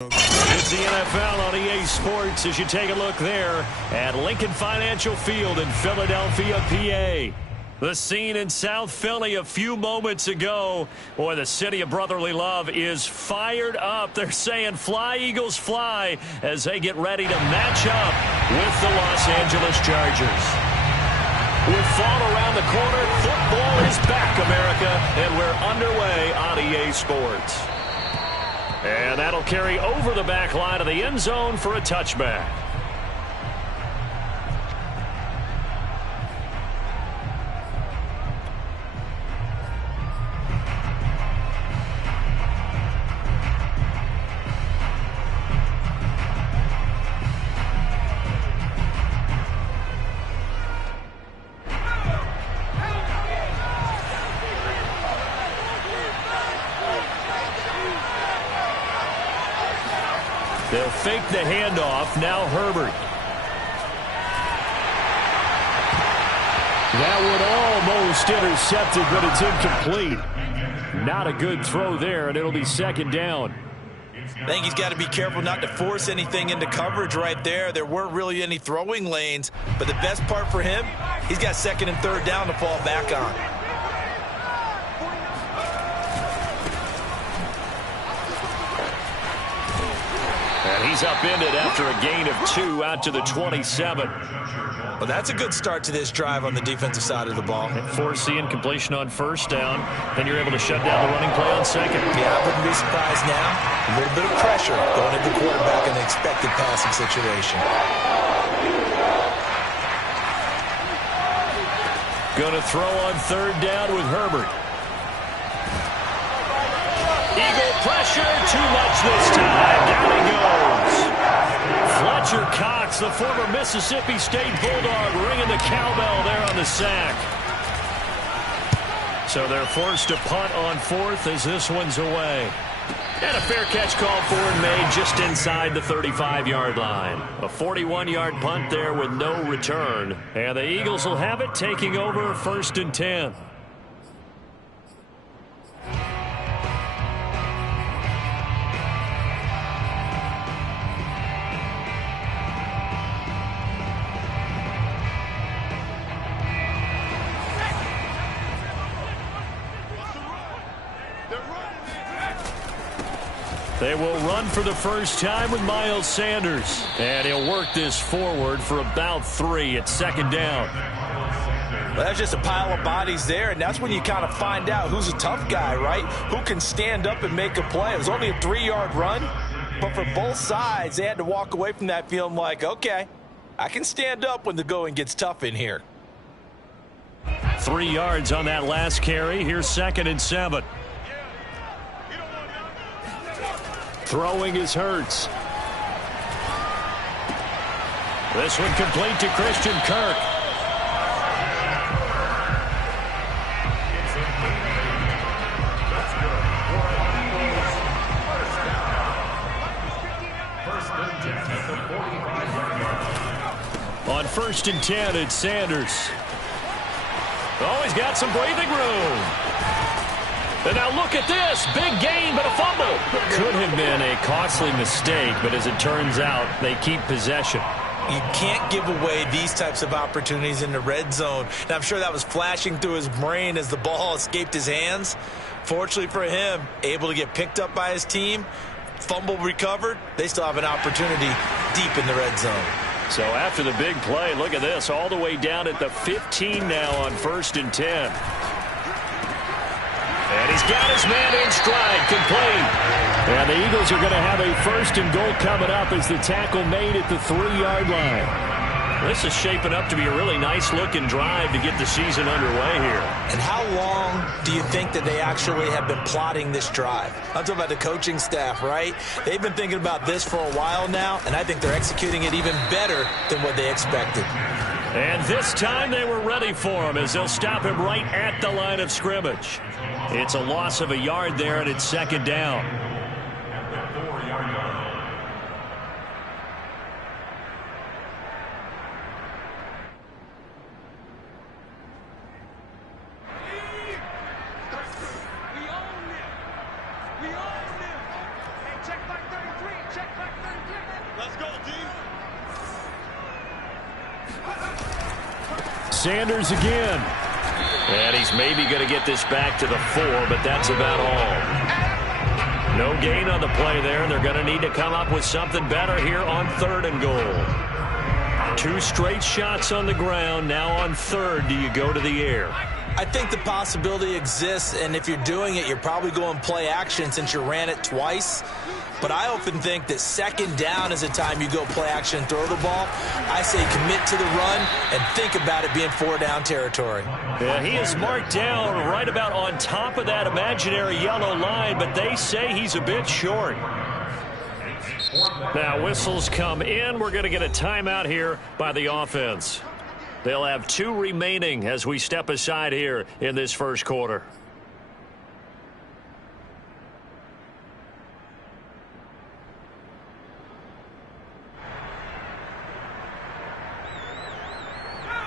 It's the NFL on EA Sports as you take a look there at Lincoln Financial Field in Philadelphia, PA. The scene in South Philly a few moments ago. Boy, the city of brotherly love is fired up. They're saying, "Fly, Eagles, fly," as they get ready to match up with the Los Angeles Chargers. With fall around the corner, football is back, America, and we're underway on EA Sports. And that'll carry over the back line of the end zone for a touchback. They'll fake the handoff. Now Herbert. That one almost intercepted, but it's incomplete. Not a good throw there, and it'll be second down. I think he's got to be careful not to force anything into coverage right there. There weren't really any throwing lanes, but the best part for him, he's got second and third down to fall back on. He's upended after a gain of 2 out to the 27. Well, that's a good start to this drive on the defensive side of the ball. Force the incompletion on first down. Then you're able to shut down the running play on second. Yeah, I wouldn't be surprised now. A little bit of pressure going at the quarterback in an expected passing situation. Going to throw on third down with Herbert. Eagle pressure, too much this time. Down he goes. Fletcher Cox, the former Mississippi State Bulldog, ringing the cowbell there on the sack. So they're forced to punt on fourth as this one's away. And a fair catch called for and made just inside the 35-yard line. A 41-yard punt there with no return. And the Eagles will have it, taking over first and 10. They will run for the first time with Miles Sanders. And he'll work this forward for about 3 at second down. Well, that's just a pile of bodies there, and that's when you kind of find out who's a tough guy, right? Who can stand up and make a play. It was only a 3-yard run, but for both sides, they had to walk away from that feeling like, okay, I can stand up when the going gets tough in here. 3 yards on that last carry. Here's second and 7. Throwing is Hurts. This one complete to Christian Kirk. On first and 10, it's Sanders. Oh, he's got some breathing room. And now look at this. Big gain, but a fumble. Could have been a costly mistake, but as it turns out, they keep possession. You can't give away these types of opportunities in the red zone. And I'm sure that was flashing through his brain as the ball escaped his hands. Fortunately for him, able to get picked up by his team, fumble recovered. They still have an opportunity deep in the red zone. So after the big play, look at this, all the way down at the 15 now on first and 10. And he's got his man in stride, complete. And the Eagles are going to have a first and goal coming up as the tackle made at the 3-yard line. This is shaping up to be a really nice-looking drive to get the season underway here. And how long do you think that they actually have been plotting this drive? I'm talking about the coaching staff, right? They've been thinking about this for a while now, and I think they're executing it even better than what they expected. And this time they were ready for him as they'll stop him right at the line of scrimmage. It's a loss of a yard there, and it's second down. Let's go, team. Sanders again. And he's maybe going to get this back to the 4, but that's about all. No gain on the play there. They're going to need to come up with something better here on 3rd and goal. 2 straight shots on the ground. Now on 3rd, do you go to the air? I think the possibility exists, and if you're doing it, you're probably going play action since you ran it twice. But I often think that 2nd down is the time you go play action and throw the ball. I say commit to the run and think about it being 4-down territory. Yeah, he is marked down right about on top of that imaginary yellow line, but they say he's a bit short. Now whistles come in. We're going to get a timeout here by the offense. They'll have 2 remaining as we step aside here in this first quarter.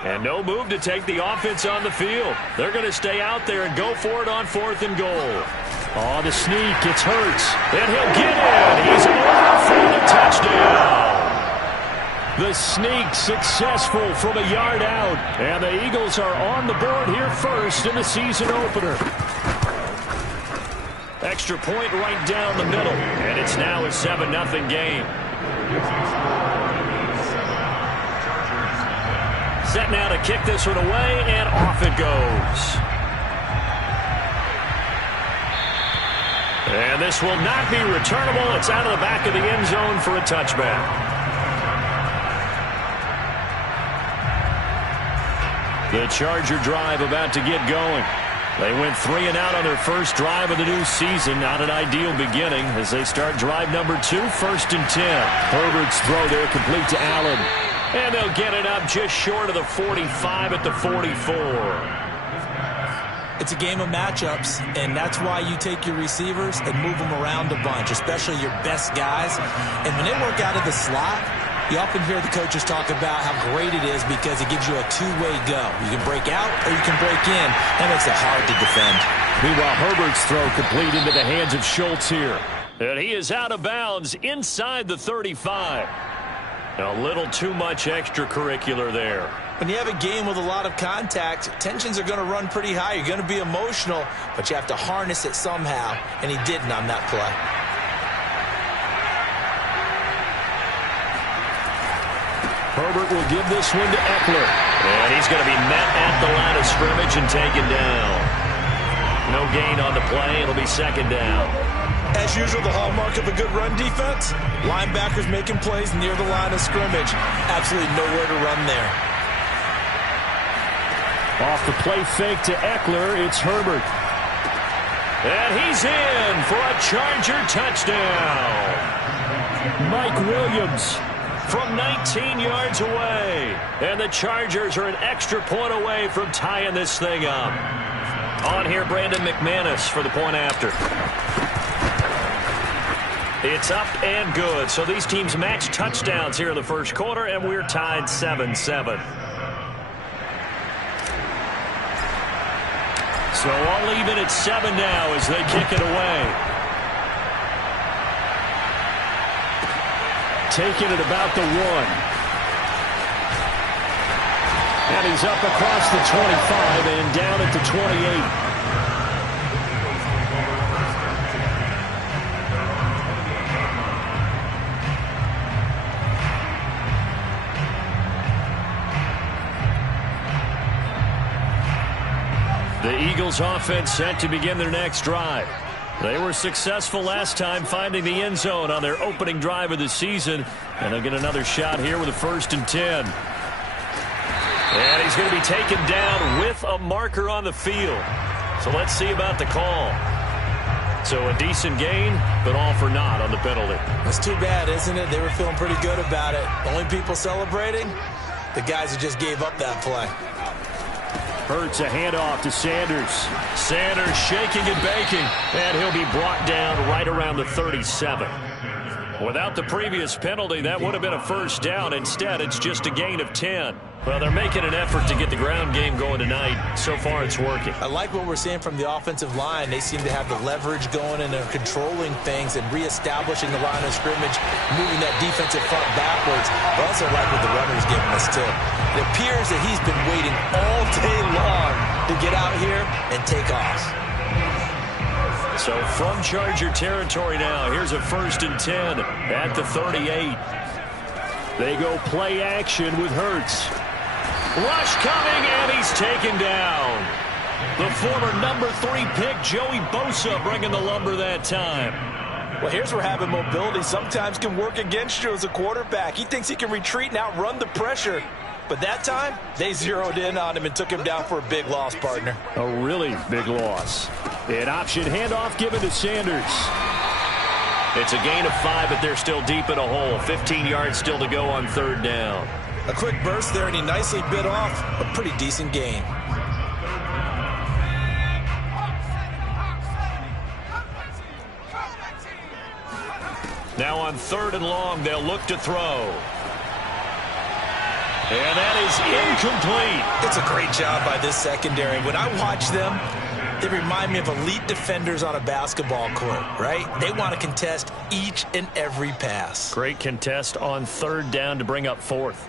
And no move to take the offense on the field. They're going to stay out there and go for it on 4th and goal. Oh, the sneak. It's Hurts. And he'll get in. He's over for the touchdown. The sneak successful from a yard out. And the Eagles are on the board here first in the season opener. Extra point right down the middle. And it's now a 7-0 game. Set now to kick this one away, and off it goes. And this will not be returnable. It's out of the back of the end zone for a touchback. The Charger drive about to get going. They went 3 and out on their first drive of the new season. Not an ideal beginning as they start drive number 2, 1st and 10. Herbert's throw there complete to Allen. And they'll get it up just short of the 45 at the 44. It's a game of matchups, and that's why you take your receivers and move them around a bunch, especially your best guys. And when they work out of the slot, you often hear the coaches talk about how great it is because it gives you a 2-way go. You can break out or you can break in. That makes it hard to defend. Meanwhile, Herbert's throw complete into the hands of Schultz here. And he is out of bounds inside the 35. A little too much extracurricular there. When you have a game with a lot of contact, tensions are going to run pretty high. You're going to be emotional, but you have to harness it somehow, and he didn't on that play. Herbert will give this one to Eckler. And he's going to be met at the line of scrimmage and taken down. No gain on the play. It'll be 2nd down. As usual, the hallmark of a good run defense, linebackers making plays near the line of scrimmage. Absolutely nowhere to run there. Off the play fake to Eckler, it's Herbert. And he's in for a Charger touchdown. Mike Williams from 19 yards away. And the Chargers are an extra point away from tying this thing up. On here, Brandon McManus for the point after. It's up and good. So these teams match touchdowns here in the first quarter, and we're tied 7-7. So all even at 7 now as they kick it away. Taking it about the 1. And he's up across the 25 and down at the 28. The Eagles offense set to begin their next drive. They were successful last time finding the end zone on their opening drive of the season. And they'll get another shot here with a 1st and 10. And he's going to be taken down with a marker on the field. So let's see about the call. So a decent gain, but all for naught on the penalty. That's too bad, isn't it? They were feeling pretty good about it. Only people celebrating, the guys who just gave up that play. Hurts a handoff to Sanders. Sanders shaking and baking, and he'll be brought down right around the 37. Without the previous penalty, that would have been a 1st down. Instead, it's just a gain of 10. Well, they're making an effort to get the ground game going tonight. So far, it's working. I like what we're seeing from the offensive line. They seem to have the leverage going, and they're controlling things and reestablishing the line of scrimmage, moving that defensive front backwards. I also like what the runner's giving us, too. It appears that he's been waiting all day long to get out here and take off. So from Charger territory now, here's a 1st and 10 at the 38. They go play action with Hurts. Rush coming, and he's taken down. The former number 3 pick, Joey Bosa, bringing the lumber that time. Well, here's where having mobility sometimes can work against you as a quarterback. He thinks he can retreat and outrun the pressure. But that time, they zeroed in on him and took him down for a big loss, partner. A really big loss. An option handoff given to Sanders. It's a gain of 5, but they're still deep in a hole. 15 yards still to go on 3rd down. A quick burst there, and he nicely bit off a pretty decent gain. Now on 3rd and long, they'll look to throw. And that is incomplete. It's a great job by this secondary. When I watch them, they remind me of elite defenders on a basketball court, right? They want to contest each and every pass. Great contest on 3rd down to bring up 4th.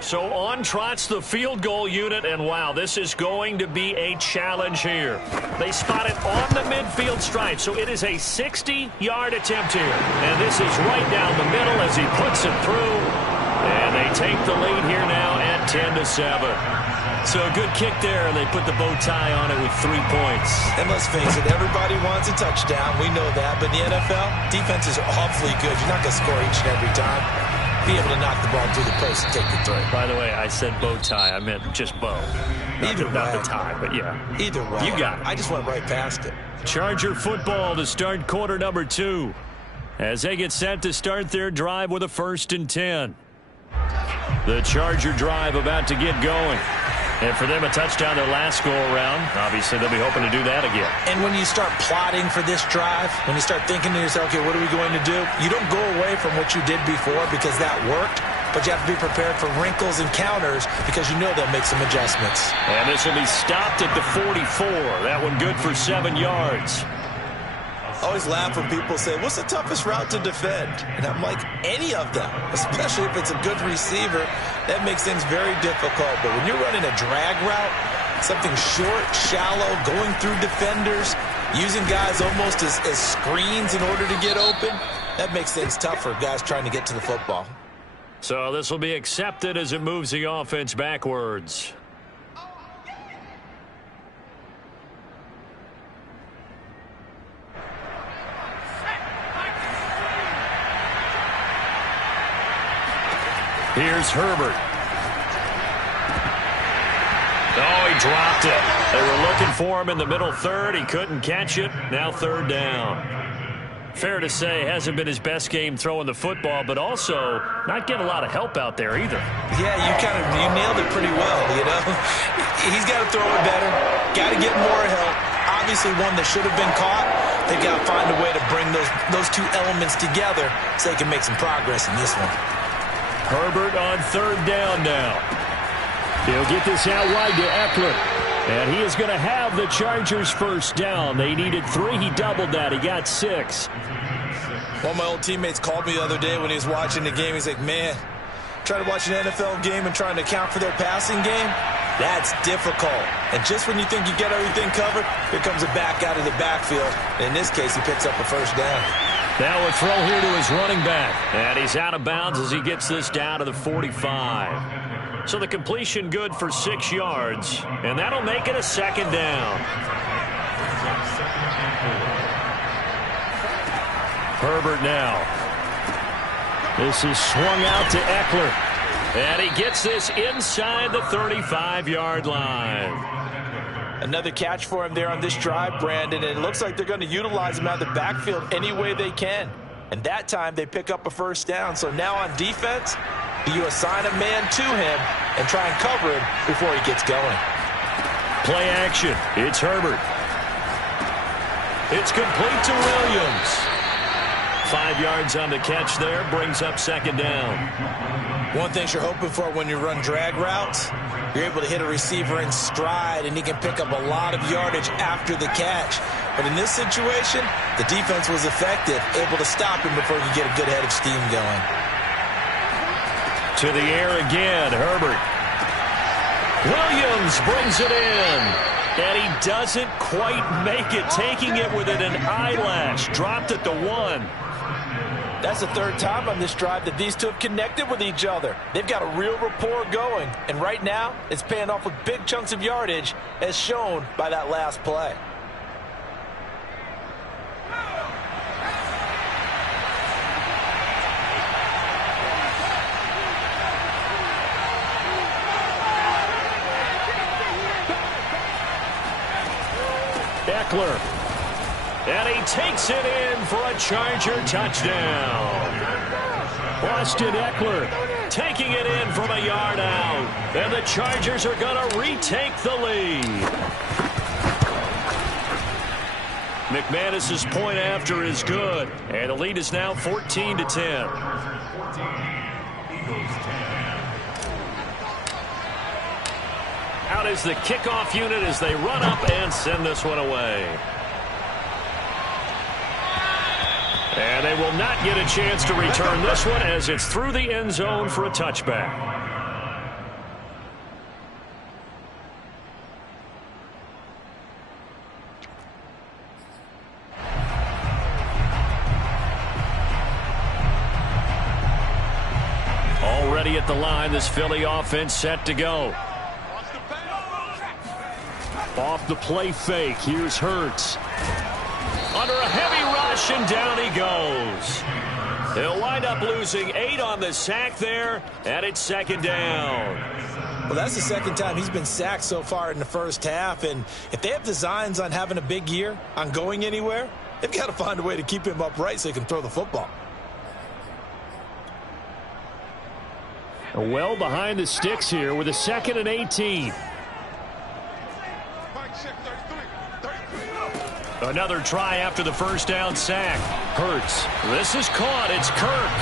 So on trots the field goal unit, and wow, this is going to be a challenge here. They spot it on the midfield stripe, so it is a 60-yard attempt here. And this is right down the middle as he puts it through. And they take the lead here now at 10-7. So a good kick there, and they put the bow tie on it with 3 points. And let's face it, everybody wants a touchdown. We know that. But in the NFL, defenses are awfully good. You're not going to score each and every time. Be able to knock the ball through the post and take the throw. By the way, I said bow tie. I meant just bow. Not the tie, but yeah. Either way. You got it. I just went right past it. Charger football to start quarter number 2. As they get set to start their drive with a 1st and 10. The Charger drive about to get going. And for them, a touchdown their last go-around. Obviously, they'll be hoping to do that again. And when you start plotting for this drive, when you start thinking to yourself, okay, what are we going to do? You don't go away from what you did before because that worked, but you have to be prepared for wrinkles and counters because you know they'll make some adjustments. And this will be stopped at the 44. That one good for 7 yards. I always laugh when people say, what's the toughest route to defend? And I'm like, any of them, especially if it's a good receiver. That makes things very difficult. But when you're running a drag route, something short, shallow, going through defenders, using guys almost as screens in order to get open, that makes things tough for guys trying to get to the football. So this will be accepted as it moves the offense backwards. Here's Herbert. Oh, he dropped it. They were looking for him in the middle 3rd. He couldn't catch it. Now 3rd down. Fair to say, hasn't been his best game throwing the football, but also not getting a lot of help out there either. Yeah, you nailed it pretty well, you know. He's got to throw it better. Got to get more help. Obviously one that should have been caught. They got to find a way to bring those two elements together so they can make some progress in this one. Herbert on 3rd down now. He'll get this out wide to Eckler. And he is going to have the Chargers 1st down. They needed 3. He doubled that. He got 6. One of my old teammates called me the other day when he was watching the game. He's like, man, trying to watch an NFL game and trying to account for their passing game, that's difficult. And just when you think you get everything covered, here comes a back out of the backfield. In this case, he picks up a 1st down. Now a throw here to his running back. And he's out of bounds as he gets this down to the 45. So the completion good for 6 yards. And that'll make it a 2nd down. Herbert now. This is swung out to Eckler. And he gets this inside the 35-yard line. Another catch for him there on this drive, Brandon, and it looks like they're going to utilize him out of the backfield any way they can. And that time they pick up a 1st down. So now on defense, do you assign a man to him and try and cover him before he gets going? Play action. It's Herbert. It's complete to Williams. 5 yards on the catch there. Brings up second down. One thing you're hoping for when you run drag routes, you're able to hit a receiver in stride, and he can pick up a lot of yardage after the catch. But in this situation, the defense was effective, able to stop him before he could get a good head of steam going. To the air again, Herbert. Williams brings it in. And he doesn't quite make it, taking it within an eyelash. Dropped at the 1. That's the third time on this drive that these two have connected with each other. They've got a real rapport going. And right now, it's paying off with big chunks of yardage, as shown by that last play. Eckler. And he takes it in for a Charger touchdown. Austin Eckler taking it in from a yard out. And the Chargers are going to retake the lead. McManus's point after is good. And the lead is now 14-10. Out is the kickoff unit as they run up and send this one away. And they will not get a chance to return this one as it's through the end zone for a touchback. Already at the line, this Philly offense set to go. Off the play fake, here's Hurts. Under a heavy rush, and down he goes. He'll wind up losing 8 on the sack there, and it's second down. Well, that's the second time he's been sacked so far in the first half, and if they have designs on having a big year, on going anywhere, they've got to find a way to keep him upright so he can throw the football. Well behind the sticks here with a 2nd and 18. Another try after the first down sack. Hurts. This is caught. It's Kirk.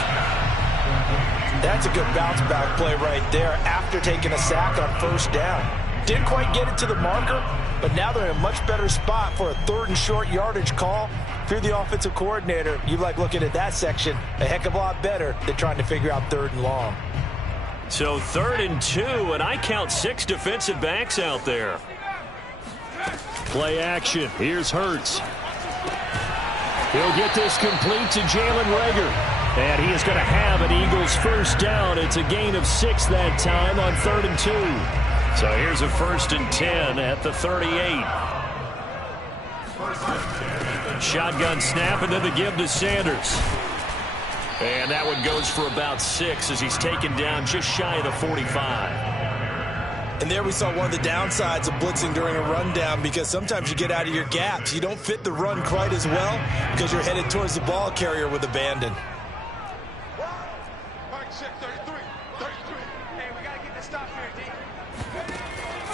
That's a good bounce back play right there after taking a sack on first down. Didn't quite get it to the marker, but now they're in a much better spot for a 3rd and short yardage call. If you're the offensive coordinator, you like looking at that section a heck of a lot better than trying to figure out 3rd and long. So 3rd and 2, and I count 6 defensive backs out there. Play action. Here's Hurts. He'll get this complete to Jalen Reagor. And he is going to have an Eagles first down. It's a gain of 6 that time on 3rd and 2. So here's a 1st and 10 at the 38. Shotgun snap and then the give to Sanders. And that one goes for about 6 as he's taken down just shy of the 45. And there we saw one of the downsides of blitzing during a rundown, because sometimes you get out of your gaps. You don't fit the run quite as well because you're headed towards the ball carrier with abandon.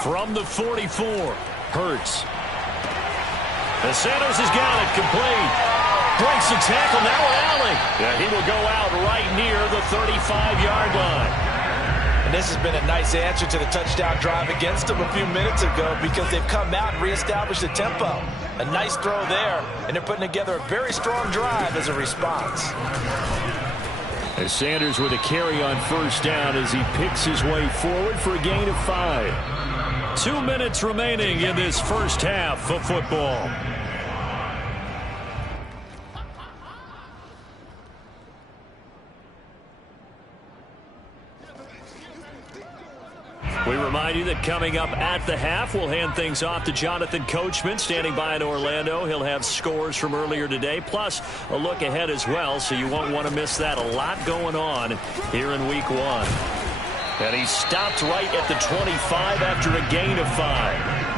From the 44, Hurts. The Sanders has got it complete. Breaks the tackle, now Allen. Yeah, he will go out right near the 35-yard line. And this has been a nice answer to the touchdown drive against them a few minutes ago, because they've come out and reestablished the tempo. A nice throw there, and they're putting together a very strong drive as a response. As Sanders with a carry on first down as he picks his way forward for a gain of 5. 2 minutes remaining in this first half of football. We remind you that coming up at the half, we'll hand things off to Jonathan Coachman, standing by in Orlando. He'll have scores from earlier today, plus a look ahead as well, so you won't want to miss that. A lot going on here in Week 1. And he stopped right at the 25 after a gain of 5.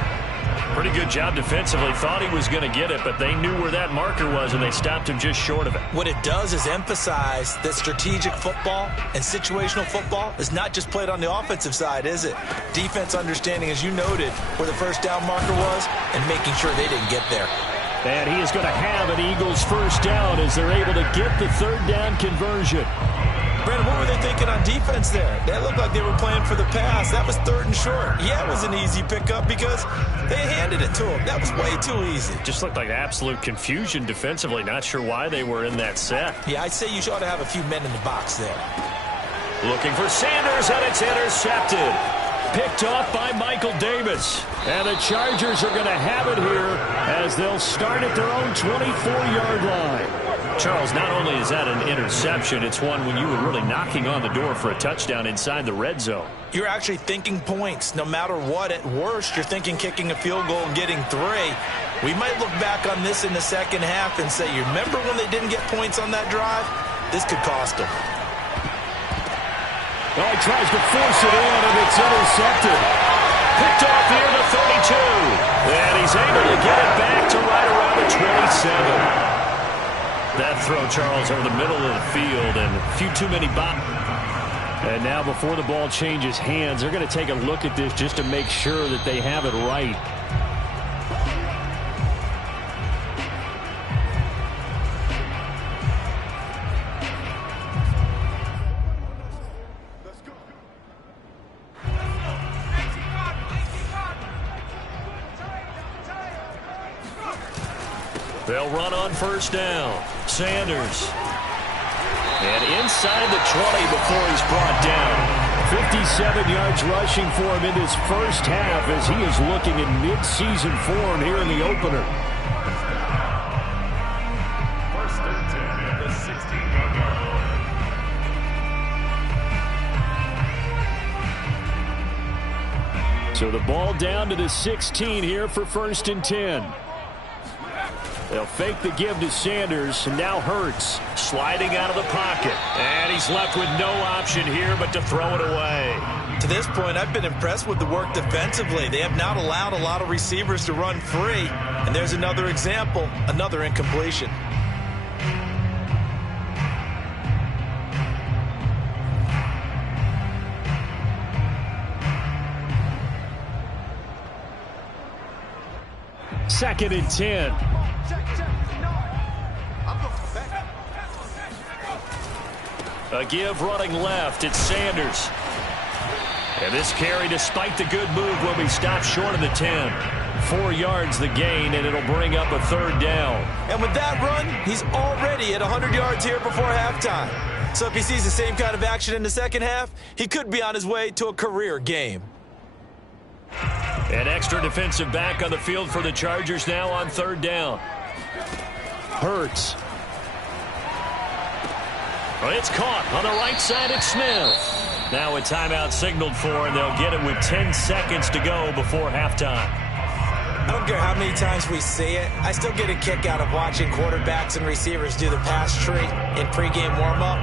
Pretty good job defensively. Thought he was going to get it, but they knew where that marker was, and they stopped him just short of it. What it does is emphasize that strategic football and situational football is not just played on the offensive side, is it? Defense understanding, as you noted, where the first down marker was and making sure they didn't get there. And he is going to have an Eagles first down as they're able to get the third down conversion. Brandon, what were they thinking on defense there? They looked like they were playing for the pass. That was 3rd and short. Yeah, it was an easy pickup because they handed it to him. That was way too easy. Just looked like absolute confusion defensively. Not sure why they were in that set. Yeah, I'd say you ought to have a few men in the box there. Looking for Sanders, and it's intercepted. Picked off by Michael Davis. And the Chargers are going to have it here as they'll start at their own 24-yard line. Charles, not only is that an interception, it's one when you were really knocking on the door for a touchdown inside the red zone. You're actually thinking points. No matter what, at worst, you're thinking kicking a field goal and getting 3. We might look back on this in the second half and say, you remember when they didn't get points on that drive? This could cost them. Oh, he tries to force it in, and it's intercepted. Picked off near the 32. And he's able to get it back to right around the 27. That throw, Charles, over the middle of the field, and a few too many bombs. And now before the ball changes hands, they're going to take a look at this just to make sure that they have it right. They'll run on first down. Sanders. And inside the 20 before he's brought down. 57 yards rushing for him in his first half as he is looking in mid-season form here in the opener. First and 10 at the 16-yard line. So the ball down to the 16 here for first and 10. They'll fake the give to Sanders, and now Hurts sliding out of the pocket. And he's left with no option here but to throw it away. To this point, I've been impressed with the work defensively. They have not allowed a lot of receivers to run free. And there's another example, another incompletion. Second and 10. A give running left. It's Sanders. And this carry, despite the good move, will be stopped short of the 10. 4 yards the gain, and it'll bring up a third down. And with that run, he's already at 100 yards here before halftime. So if he sees the same kind of action in the second half, he could be on his way to a career game. An extra defensive back on the field for the Chargers now on third down. Hurts. Well, it's caught on the right side. It's Smith. Now a timeout signaled for, and they'll get it with 10 seconds to go before halftime. I don't care how many times we see it. I still get a kick out of watching quarterbacks and receivers do the pass tree in pregame warm-up.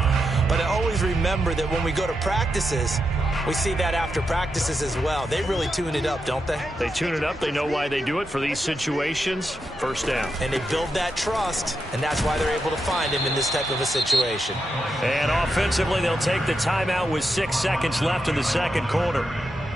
But I always remember that when we go to practices, we see that after practices as well. They really tune it up, don't they? They tune it up. They know why they do it for these situations. First down. And they build that trust, and that's why they're able to find him in this type of a situation. And offensively, they'll take the timeout with 6 seconds left in the second quarter.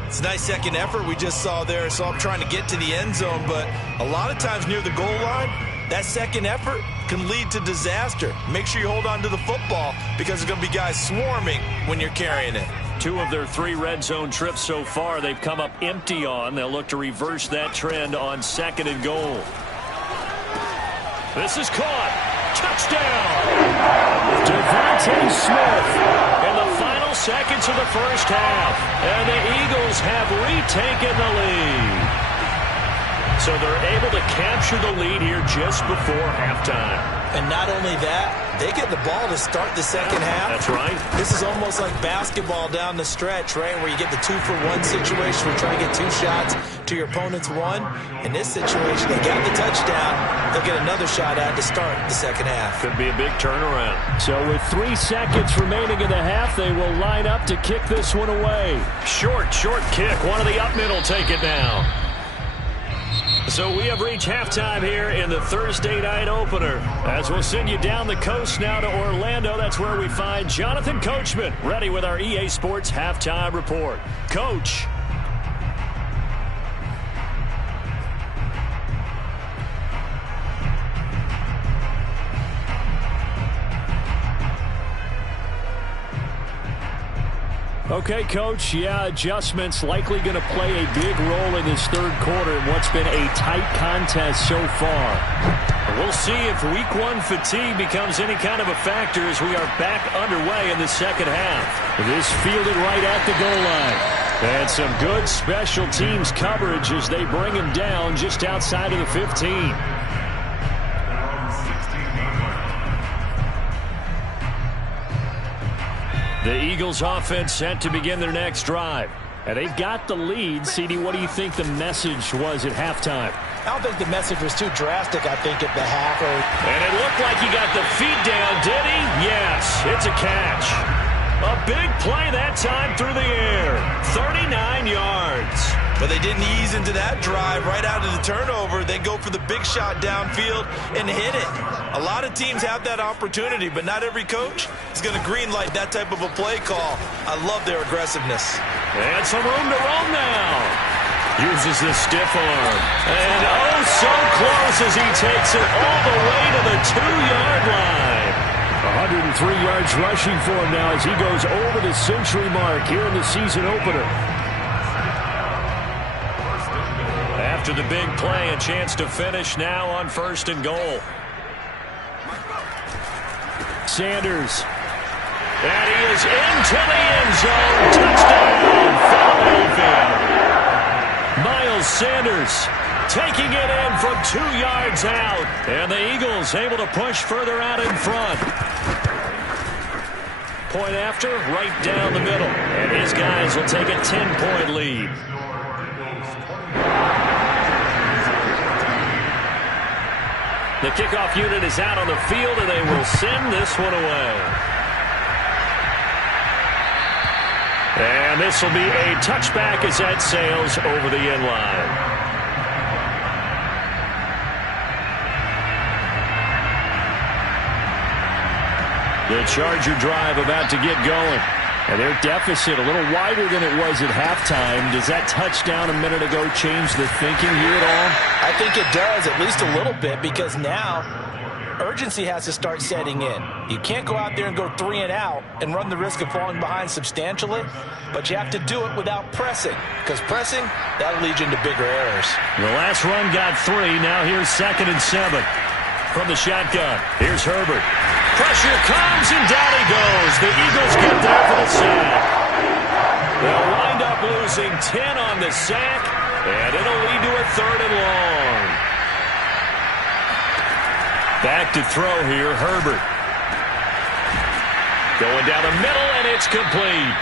It's a nice second effort we just saw there, so I'm trying to get to the end zone, but a lot of times near the goal line, that second effort can lead to disaster. Make sure you hold on to the football because there's going to be guys swarming when you're carrying it. 2 of their 3 red zone trips so far they've come up empty on. They'll look to reverse that trend on second and goal. This is caught. Touchdown! Devontae Smith in the final seconds of the first half. And the Eagles have retaken the lead. So they're able to capture the lead here just before halftime. And not only that, they get the ball to start the second half. That's right. This is almost like basketball down the stretch, right, where you get the 2-for-1 situation. We're trying to get 2 shots to your opponent's 1. In this situation, they got the touchdown. They'll get another shot at to start the second half. Could be a big turnaround. So with 3 seconds remaining in the half, they will line up to kick this one away. Short kick. One of the up middle take it now. So we have reached halftime here in the Thursday night opener. As we'll send you down the coast now to Orlando, that's where we find Jonathan Coachman, ready with our EA Sports halftime report. Coach. Okay, Coach, yeah, adjustments likely going to play a big role in this third quarter in what's been a tight contest so far. We'll see if week one fatigue becomes any kind of a factor as we are back underway in the second half. This fielded right at the goal line. And some good special teams coverage as they bring him down just outside of the 15. The Eagles offense set to begin their next drive. And they've got the lead. CD, what do you think the message was at halftime? I don't think the message was too drastic, I think, at the half. And it looked like he got the feet down, did he? Yes, it's a catch. A big play that time through the air. 39 yards. But they didn't ease into that drive right out of the turnover. They go for the big shot downfield and hit it. A lot of teams have that opportunity, but not every coach is going to greenlight that type of a play call. I love their aggressiveness. And some room to roam now. Uses the stiff arm. And oh, so close as he takes it all the way to the 2-yard line. 103 yards rushing for him now as he goes over the century mark here in the season opener. After the big play, a chance to finish now on 1st and goal. Sanders. And he is into the end zone. Touchdown, Philadelphia. Miles Sanders taking it in from 2 yards out. And the Eagles able to push further out in front. Point after, right down the middle. And his guys will take a 10-point lead. The kickoff unit is out on the field, and they will send this one away. And this will be a touchback as that sails over the end line. The Charger drive about to get going. And their deficit a little wider than it was at halftime. Does that touchdown a minute ago change the thinking here at all? I think it does, at least a little bit, because now urgency has to start setting in. You can't go out there and go 3 and out and run the risk of falling behind substantially, but you have to do it without pressing, because pressing, that'll lead you into bigger errors. The last run got 3. Now here's 2nd and 7. From the shotgun, here's Herbert. Pressure comes, and down he goes. The Eagles get there for the sack. They'll wind up losing 10 on the sack, and it'll lead to a 3rd and long. Back to throw here, Herbert. Going down the middle, and it's complete.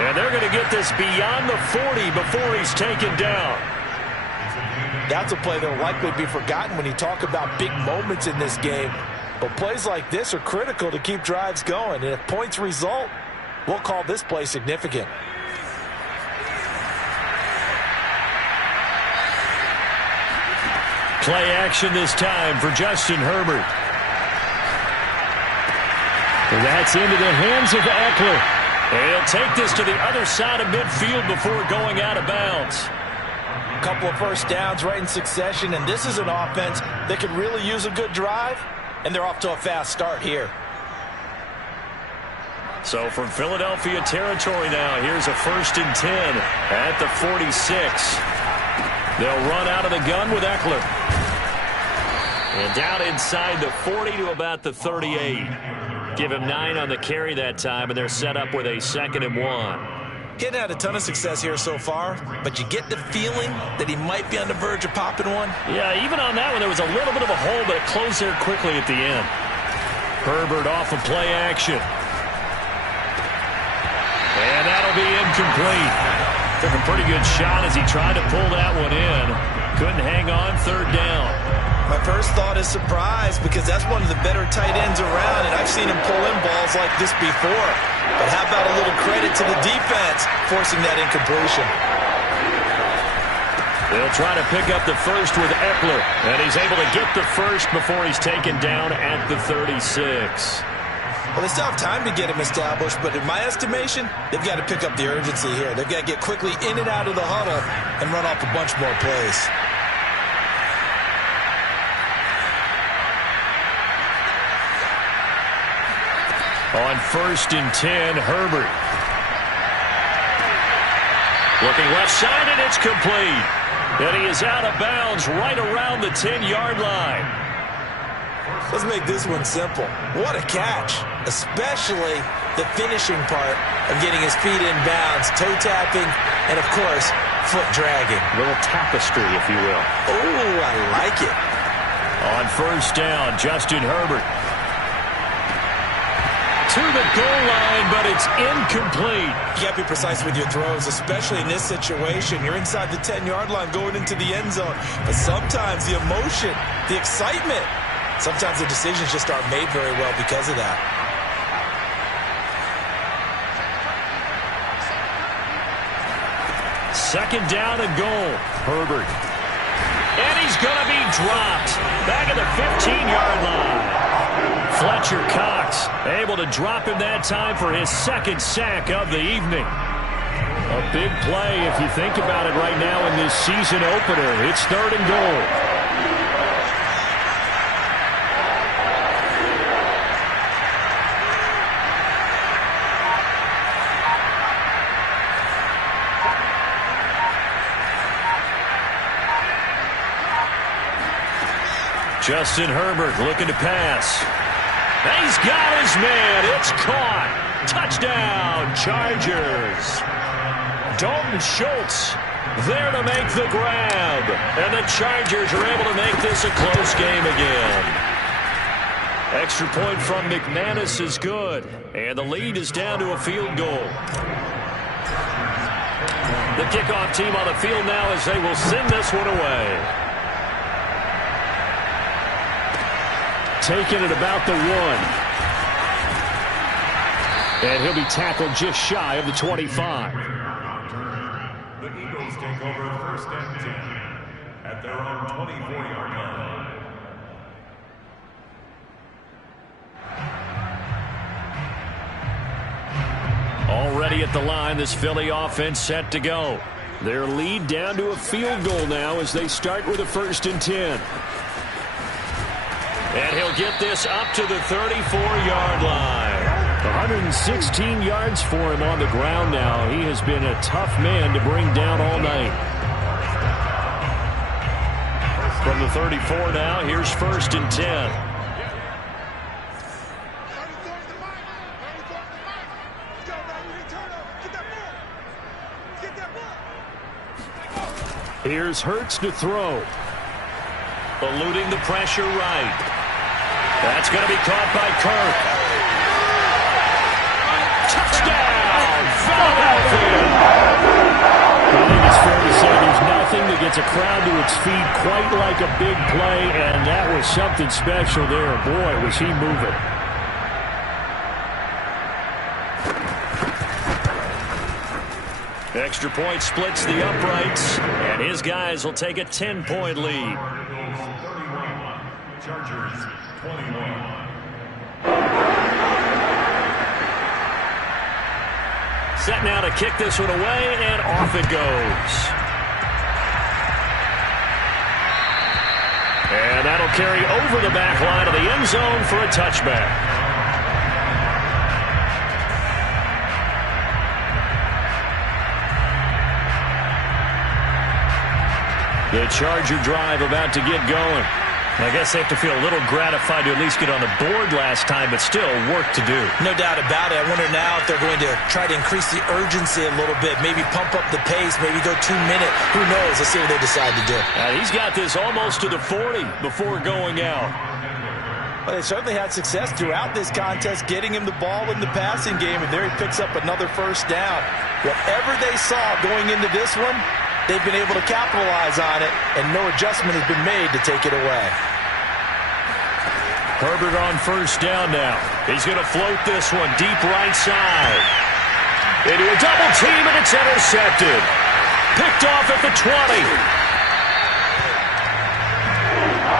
And they're going to get this beyond the 40 before he's taken down. That's a play that will likely be forgotten when you talk about big moments in this game. But plays like this are critical to keep drives going. And if points result, we'll call this play significant. Play action this time for Justin Herbert. That's into the hands of Eckler. And he'll take this to the other side of midfield before going out of bounds. A couple of first downs right in succession, and this is an offense that could really use a good drive, and they're off to a fast start here. So from Philadelphia territory now, here's a 1st and 10 at the 46. They'll run out of the gun with Eckler. And down inside the 40 to about the 38. Give him 9 on the carry that time, and they're set up with a 2nd and 1. He hadn't had a ton of success here so far, but you get the feeling that he might be on the verge of popping one. Yeah, even on that one, there was a little bit of a hole, but it closed there quickly at the end. Herbert off of play action. And that'll be incomplete. Took a pretty good shot as he tried to pull that one in. Couldn't hang on, 3rd down. My first thought is surprise, because that's one of the better tight ends around, and I've seen him pull in balls like this before. But how about a little credit to the defense forcing that incompletion? They'll try to pick up the first with Eckler, and he's able to get the first before he's taken down at the 36. Well, they still have time to get him established, but in my estimation, they've got to pick up the urgency here. They've got to get quickly in and out of the huddle and run off a bunch more plays. On 1st and 10, Herbert. Looking left side, and it's complete. And he is out of bounds right around the 10-yard line. Let's make this one simple. What a catch, especially the finishing part of getting his feet in bounds, toe tapping, and, of course, foot dragging. A little tapestry, if you will. Oh, I like it. On first down, Justin Herbert. To the goal line, but it's incomplete. You got to be precise with your throws, especially in this situation. You're inside the 10-yard line going into the end zone. But sometimes the emotion, the excitement, sometimes the decisions just aren't made very well because of that. Second down and goal. Herbert. And he's going to be dropped. Back at the 15-yard line. Fletcher Cox able to drop him that time for his second sack of the evening. A big play if you think about it right now in this season opener. It's third and goal. Justin Herbert looking to pass. He's got his man. It's caught. Touchdown, Chargers. Dalton Schultz there to make the grab. And the Chargers are able to make this a close game again. Extra point from McManus is good. And the lead is down to a field goal. The kickoff team on the field now as they will send this one away. Taking it about the 1. And he'll be tackled just shy of the 25. The Eagles take over first and 10 at their own 24-yard line. Already at the line, this Philly offense set to go. Their lead down to a field goal now as they start with a first and 10. And he'll get this up to the 34-yard line. 116 yards for him on the ground now. He has been a tough man to bring down all night. From the 34 now, here's first and 10. Here's Hurts to throw. Eluding the pressure right. That's going to be caught by Kirk. Touchdown, Philadelphia! I think it's fair to say there's nothing that gets a crowd to its feet quite like a big play, and that was something special there. Boy, was he moving. Extra point splits the uprights, and his guys will take a 10-point lead. Chargers 21. Set now to kick this one away, and off it goes. And that'll carry over the back line of the end zone for a touchback. The Charger drive about to get going. I guess they have to feel a little gratified to at least get on the board last time, but still work to do. No doubt about it. I wonder now if they're going to try to increase the urgency a little bit, maybe pump up the pace, maybe go 2 minute. Who knows? Let's see what they decide to do. He's got this almost to the 40 before going out. Well, they certainly had success throughout this contest, getting him the ball in the passing game, and there he picks up another first down. Whatever they saw going into this one, they've been able to capitalize on it, and no adjustment has been made to take it away. Herbert on first down now. He's going to float this one deep right side. Into a double team, and it's intercepted. Picked off at the 20.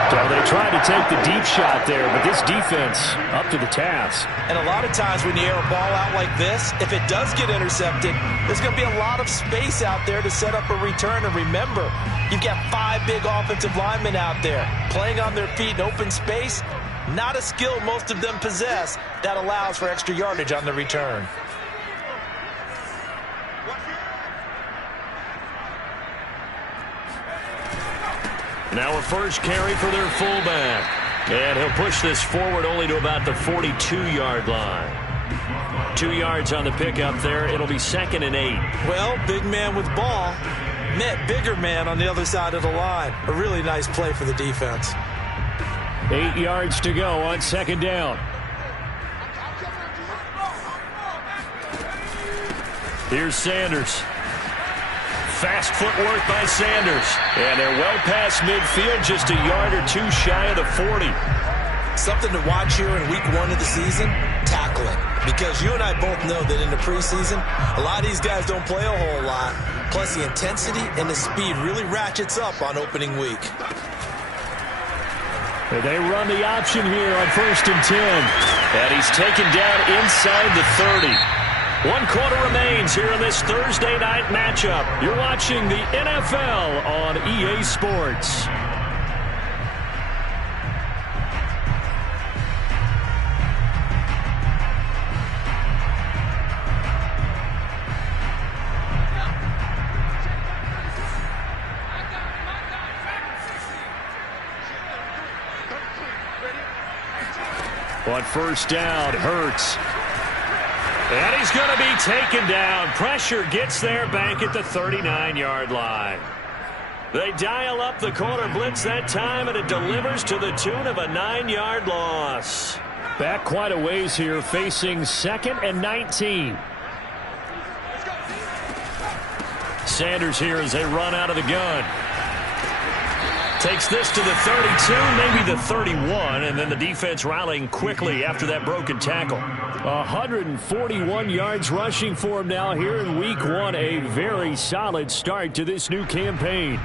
So they tried to take the deep shot there, but this defense up to the task. And a lot of times when you air a ball out like this, if it does get intercepted, there's going to be a lot of space out there to set up a return. And remember, you've got 5 big offensive linemen out there playing on their feet in open space. Not a skill most of them possess that allows for extra yardage on the return. Now a first carry for their fullback. And he'll push this forward only to about the 42-yard line. 2 yards on the pickup there. It'll be 2nd and 8. Well, big man with ball met bigger man on the other side of the line. A really nice play for the defense. 8 yards to go on 2nd down. Here's Sanders. Fast footwork by Sanders. And they're well past midfield, just a yard or two shy of the 40. Something to watch here in week 1 of the season, tackling. Because you and I both know that in the preseason, a lot of these guys don't play a whole lot. Plus the intensity and the speed really ratchets up on opening week. They run the option here on 1st and 10. And he's taken down inside the 30. 1 quarter remains here in this Thursday night matchup. You're watching the NFL on EA Sports. On 1st down, Hurts. And he's going to be taken down. Pressure gets there back at the 39-yard line. They dial up the corner blitz that time, and it delivers to the tune of a 9-yard loss. Back quite a ways here, facing 2nd and 19. Sanders here as they run out of the gun. Takes this to the 32, maybe the 31, and then the defense rallying quickly after that broken tackle. 141 yards rushing for him now here in week 1. A very solid start to this new campaign.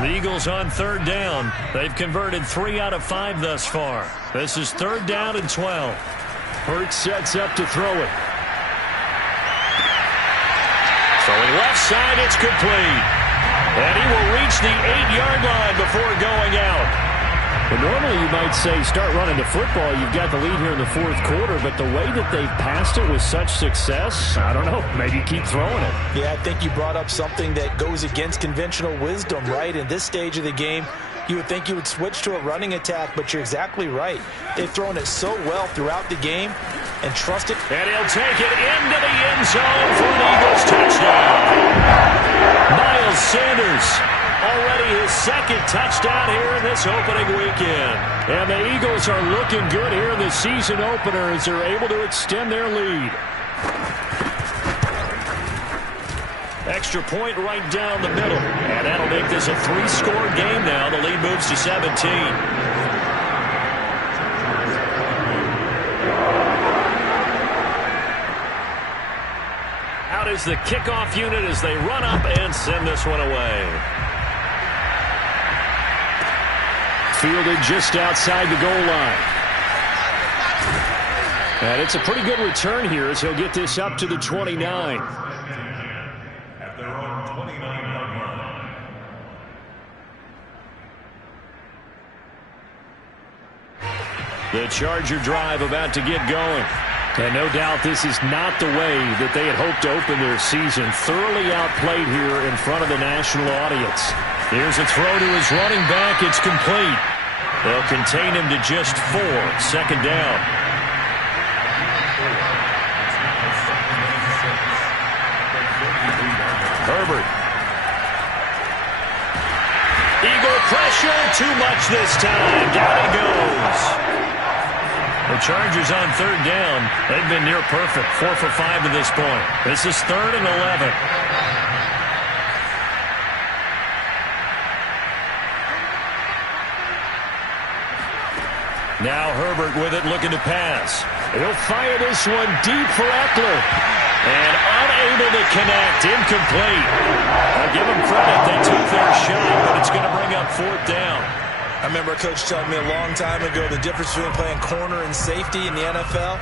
The Eagles on 3rd down. They've converted 3 out of 5 thus far. This is 3rd down and 12. Hurts sets up to throw it. Throwing left side, it's complete. And he will reach the 8-yard line before going out. Well, normally you might say start running the football. You've got the lead here in the 4th quarter, but the way that they've passed it with such success, I don't know, maybe keep throwing it. Yeah, I think you brought up something that goes against conventional wisdom, right? In this stage of the game, you would think you would switch to a running attack, but you're exactly right. They've thrown it so well throughout the game and trust it. And he'll take it into the end zone for an Eagles touchdown. Miles Sanders. Already his 2nd touchdown here in this opening weekend. And the Eagles are looking good here in the season opener as they're able to extend their lead. Extra point right down the middle. And that'll make this a 3-score game now. The lead moves to 17. Out is the kickoff unit as they run up and send this one away. Fielded just outside the goal line. And it's a pretty good return here as he'll get this up to the 29. At their own 29-yard line. The Charger drive about to get going. And no doubt this is not the way that they had hoped to open their season. Thoroughly outplayed here in front of the national audience. Here's a throw to his running back. It's complete. They'll contain him to just 4. 2nd down. Herbert. Eagle pressure. Too much this time. Down he goes. The Chargers on 3rd down. They've been near perfect. 4 for 5 to this point. This is 3rd and 11. Now Herbert with it, looking to pass. He'll fire this one deep for Eckler. And unable to connect. Incomplete. I'll give them credit. They took their shot, but it's going to bring up 4th down. I remember a coach telling me a long time ago the difference between playing corner and safety in the NFL.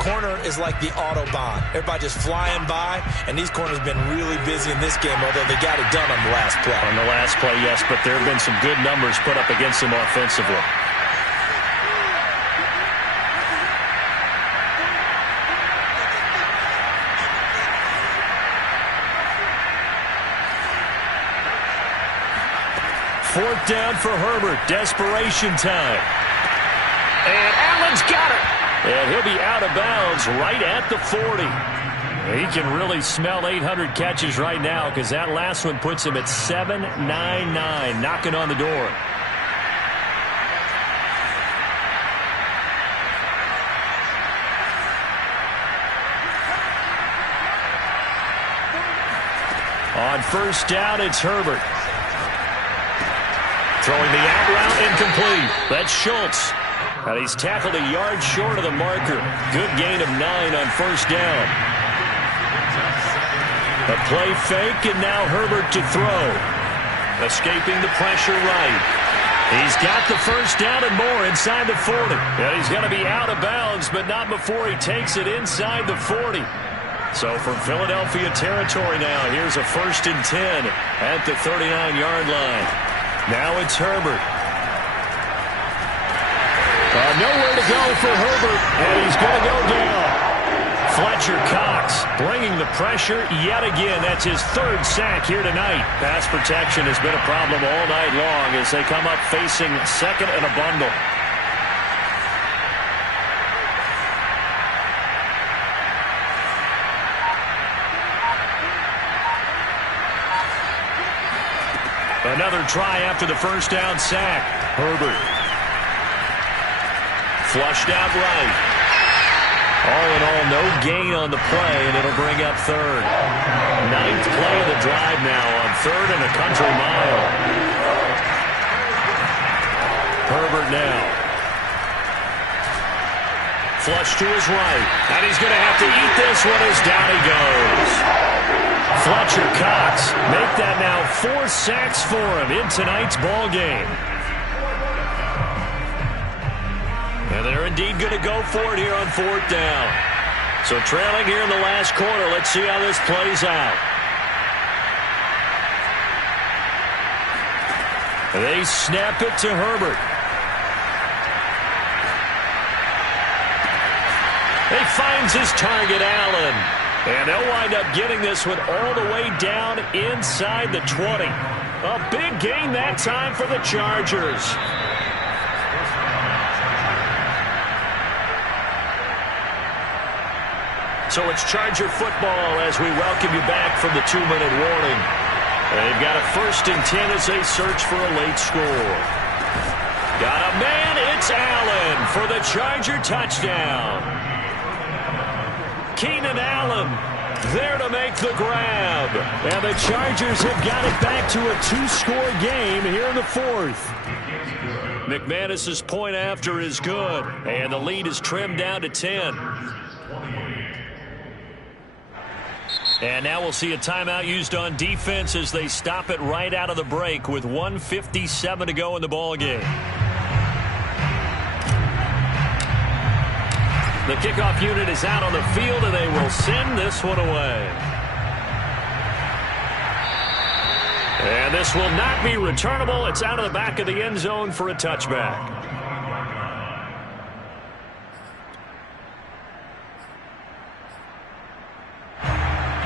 corner is like the Autobahn. Everybody just flying by, and these corners have been really busy in this game, although they got it done on the last play. On the last play, yes, but there have been some good numbers put up against him offensively. Fourth down for Herbert. Desperation time. And Allen's got it. And he'll be out of bounds right at the 40. He can really smell 800 catches right now because that last one puts him at 799, knocking on the door. On first down, it's Herbert. Throwing the out route incomplete. That's Schultz. And he's tackled a yard short of the marker. Good gain of 9 on first down. A play fake, and now Herbert to throw. Escaping the pressure right. He's got the first down and more inside the 40. And he's going to be out of bounds, but not before he takes it inside the 40. So from Philadelphia territory now, here's a 1st and 10 at the 39-yard line. Now it's Herbert. Nowhere to go for Herbert, and he's going to go down. Fletcher Cox bringing the pressure yet again. That's his 3rd sack here tonight. Pass protection has been a problem all night long as they come up facing second and a bundle. Another try after the first down sack. Herbert. Flushed out right. All in all, no gain on the play, and it'll bring up 3rd. 9th play of the drive now on 3rd and a country mile. Herbert now. Flush to his right. And he's going to have to eat this one as down he goes. Fletcher Cox make that now 4 sacks for him in tonight's ball game. And they're indeed going to go for it here on 4th down. So trailing here in the last quarter. Let's see how this plays out. They snap it to Herbert. He finds his target, Allen. And they'll wind up getting this one all the way down inside the 20. A big gain that time for the Chargers. So it's Charger football as we welcome you back from the 2-minute warning. They've got a 1st and 10 as they search for a late score. Got a man, it's Allen for the Charger touchdown. Keenan Allen there to make the grab. And the Chargers have got it back to a 2-score game here in the 4th. McManus's point after is good. And the lead is trimmed down to 10. And now we'll see a timeout used on defense as they stop it right out of the break with 1:57 to go in the ball game. The kickoff unit is out on the field, and they will send this one away. And this will not be returnable. It's out of the back of the end zone for a touchback.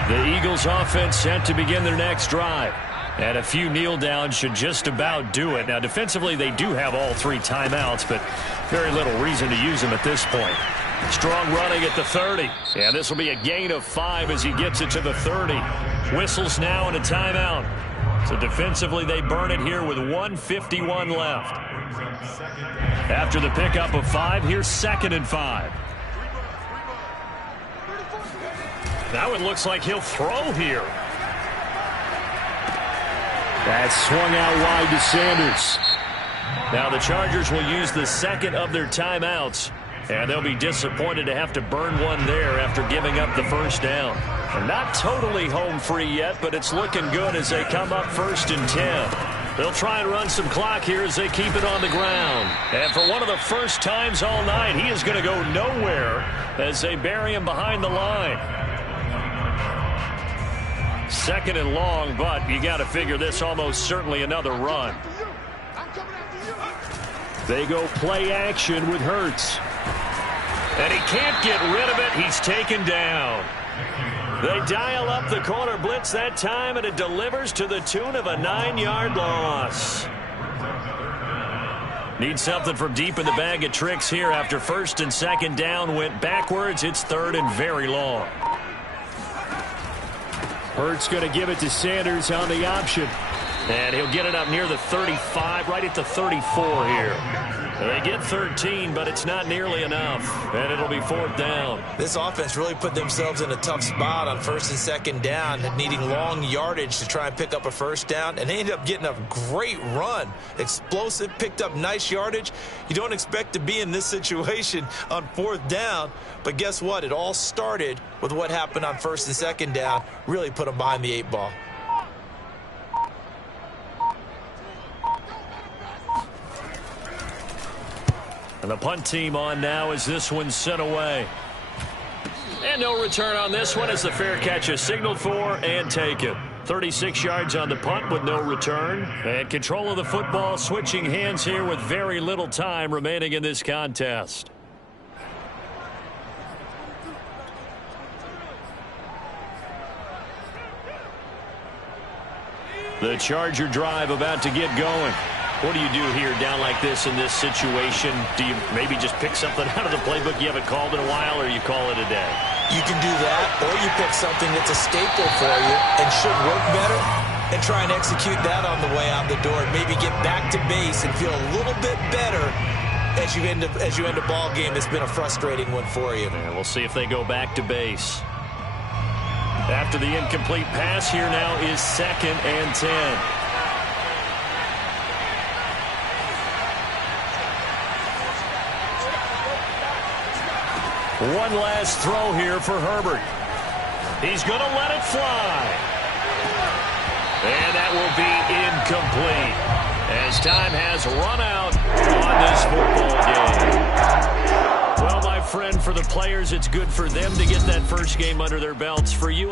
The Eagles offense set to begin their next drive. And a few kneel downs should just about do it. Now, defensively, they do have all 3 timeouts, but very little reason to use them at this point. Strong running at the 30. And this will be a gain of 5 as he gets it to the 30. Whistles now and a timeout. So defensively, they burn it here with 1:51 left. After the pickup of 5, here's 2nd and 5. Now it looks like he'll throw here. That's swung out wide to Sanders. Now the Chargers will use the 2nd of their timeouts. And they'll be disappointed to have to burn one there after giving up the first down. And not totally home free yet, but it's looking good as they come up 1st and 10. They'll try and run some clock here as they keep it on the ground. And for one of the first times all night, he is going to go nowhere as they bury him behind the line. 2nd and long, but you got to figure this almost certainly another run. They go play action with Hurts. And he can't get rid of it. He's taken down. They dial up the corner blitz that time, and it delivers to the tune of a 9-yard loss. Need something from deep in the bag of tricks here after 1st and 2nd down went backwards. It's 3rd and very long. Hurts going to give it to Sanders on the option. And he'll get it up near the 35, right at the 34 here. They get 13, but it's not nearly enough. And it'll be 4th down. This offense really put themselves in a tough spot on 1st and 2nd down, needing long yardage to try and pick up a 1st down. And they ended up getting a great run. Explosive, picked up nice yardage. You don't expect to be in this situation on 4th down. But guess what? It all started with what happened on 1st and 2nd down. Really put them behind the 8 ball. And the punt team on now as this one's sent away. And no return on this one as the fair catch is signaled for and taken. 36 yards on the punt with no return. And control of the football switching hands here with very little time remaining in this contest. The Charger drive about to get going. What do you do here down like this in this situation? Do you maybe just pick something out of the playbook you haven't called in a while, or you call it a day? You can do that, or you pick something that's a staple for you and should work better and try and execute that on the way out the door and maybe get back to base and feel a little bit better as you end a ball game that's been a frustrating one for you. And we'll see if they go back to base. After the incomplete pass, here now is 2nd and 10. One last throw here for Herbert. He's going to let it fly. And that will be incomplete as time has run out on this football game. Well, my friend, for the players, it's good for them to get that first game under their belts. For you,